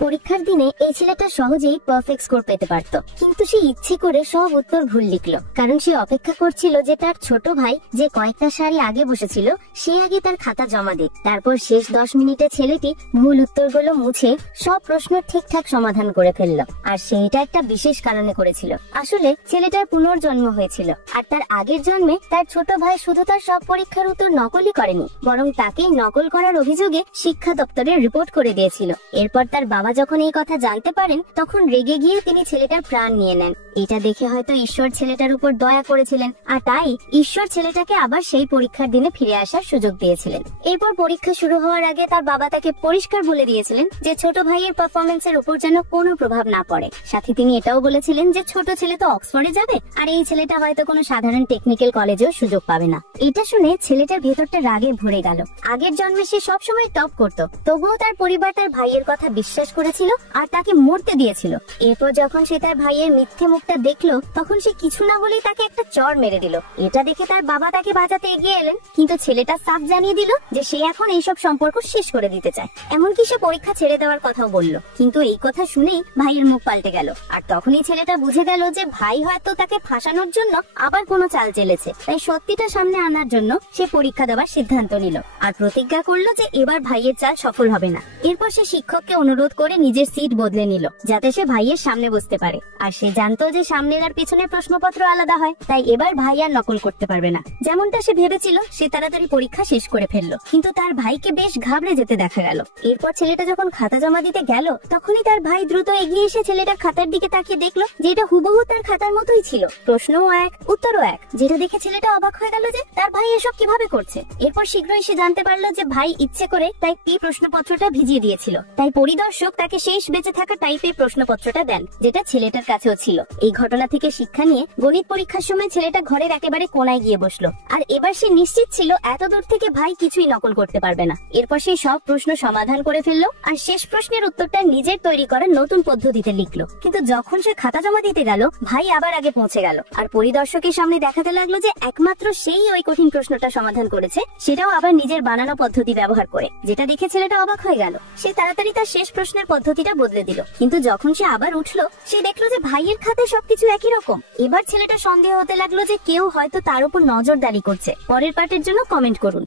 পরীক্ষার দিনে এই ছেলেটা সহজেই পারফেক্ট স্কোর পেতে পারত, কিন্তু সে ইচ্ছে করে সব উত্তর ভুল লিখলো, কারণ সে অপেক্ষা করছিল যে তার ছোট ভাই যে কয়েকটা সারি আগে বসেছিল সে আগে তার খাতা জমা দিক। তারপর শেষ 10 মিনিটে ছেলেটি ভুল উত্তরগুলো মুছে সব প্রশ্ন ঠিকঠাক সমাধান করে ফেললো। আর সেটা একটা বিশেষ কারণে করেছিল। আসলে ছেলেটার পুনর্জন্ম হয়েছিল, আর তার আগের জন্মে তার ছোট ভাই শুধু তার সব পরীক্ষার উত্তর নকলই করেনি, বরং তাকে নকল করার অভিযোগে শিক্ষা দপ্তরে রিপোর্ট করে দিয়েছিল। এরপর তার বাবা যখন এই কথা জানতে পারেন তখন রেগে গিয়ে তিনি ছেলেটার প্রাণ নিয়ে নেন। এটা দেখে হয়তো ঈশ্বর ছেলেটার উপর দয়া করেছিলেন, আর তাই ঈশ্বর ছেলেটাকে আবার সেই পরীক্ষার দিনে ফিরে আসার সুযোগ দিয়েছিলেন। এরপর পরীক্ষা শুরু হওয়ার আগে তার বাবা তাকে পরিষ্কার বলে দিয়েছিলেন যে ছোট ভাইয়ের পারফরমেন্সের উপর যেন কোনো প্রভাব না পড়ে। সাথে তিনি এটাও বলেছিলেন যে ছোট ছেলে তো অক্সফোর্ডে যাবে, আর এই ছেলেটা হয়তো কোনো সাধারণ টেকনিক্যাল কলেজেও সুযোগ পাবে না। এটা শুনে ছেলেটার ভেতরটা রাগে ভরে গেল। আগের জন্মে সে সবসময় টপ করত, তবুও তার পরিবার তার ভাইয়ের কথা বিশ্বাস করেছিল আর তাকে মরতে দিয়েছিল। এরপর যখন সে তার ভাইয়ের মিথ্যে মুখটা দেখলো তখন সে কিছু না বলেই তাকে একটা চড় মেরে দিল। এটা দেখে তার বাবা তাকে বাঁচাতে এগিয়ে এলেন, কিন্তু ছেলেটা সাফ জানিয়ে দিল যে সে এখন এইসব সম্পর্ক শেষ করে দিতে চায়। এমনকি সে পরীক্ষা ছেড়ে দেওয়ার কথাও বলল। কিন্তু এই কথা শুনেই ভাইয়ের মুখ পাল্টে গেল, আর তখনই ছেলেটা বুঝে গেল যে ভাই হয়তো তাকে ফাঁসানোর জন্য আবার কোনো চাল চেলেছে। তাই সত্যিটা সামনে আনার জন্য সে পরীক্ষা দেওয়ার সিদ্ধান্ত নিল আর প্রতিজ্ঞা করলো যে এবার ভাইয়ের চাল সফল হবে না। এরপর সে শিক্ষককে অনুরোধ করে নিজের সিট বদলে নিল যাতে সে ভাইয়ের সামনে বসতে পারে। আর সে জানতো যে সামনের আর পিছনের প্রশ্নপত্র আলাদা হয়, তাই এবার ভাই আর নকল করতে পারবে না। যেমনটা সে ভেবেছিল সে তাড়াতাড়ি পরীক্ষা শেষ করে ফেললো, কিন্তু তার ভাইকে বেশ ঘাবড়ে যেতে দেখা গেল। এরপর ছেলেটা যখন খাতা জমা দিতে গেল তখনই তার ভাই দ্রুত এগিয়ে এসে ছেলেটার খাতার দিকে তাকিয়ে দেখলো যে এটা হুবহু তার খাতার মতোই ছিল, প্রশ্নও এক উত্তরও এক। যেটা দেখে ছেলেটা অবাক হয়ে গেল যে তার ভাই এসব কিভাবে করছে। এরপর শীঘ্রই সে জানতে পারলো যে ভাই ইচ্ছে করে টাইপ প্রশ্নপত্রটা ভিজিয়ে দিয়েছিল, তাই পরিদর্শক তাকে শেষ বেঁচে থাকা টাইপের প্রশ্নপত্রটা দেন, যেটা ছেলেটার কাছেও ছিল। এই ঘটনা থেকে শিক্ষা নিয়ে গণিত পরীক্ষার সময় ছেলেটা ঘরের একেবারে কোনায় গিয়ে বসলো, আর এবার সে নিশ্চিত ছিল এত দূর থেকে ভাই কিছুই নকল করতে পারবে না। এরপর সে সব প্রশ্ন সমাধান করে ফেললো আর শেষ প্রশ্নের উত্তরটা নিজের তৈরি করা নতুন পদ্ধতিতে লিখলো। কিন্তু যখন সে খাতা জমা দিতে গেল ভাই আবার আগে পৌঁছে গেল, আর পরিদর্শকের সামনে দেখাতে লাগলো যে একমাত্র সেই ওই কঠিন প্রশ্নটা সমাধান করেছে, সেটাও আবার নিজের বানানো পদ্ধতি ব্যবহার করে। যেটা দেখে ছেলেটা অবাক হয়ে গেল। সে তাড়াতাড়ি তার শেষ প্রশ্নের পদ্ধতিটা বদলে দিল, কিন্তু যখন সে আবার উঠলো সে দেখলো যে ভাইয়ের খাতায় সবকিছু একই রকম। এবার ছেলেটা সন্দেহ হতে লাগলো যে কেউ হয়তো তার উপর নজরদারি করছে। পরের পার্টের জন্য কমেন্ট করুন।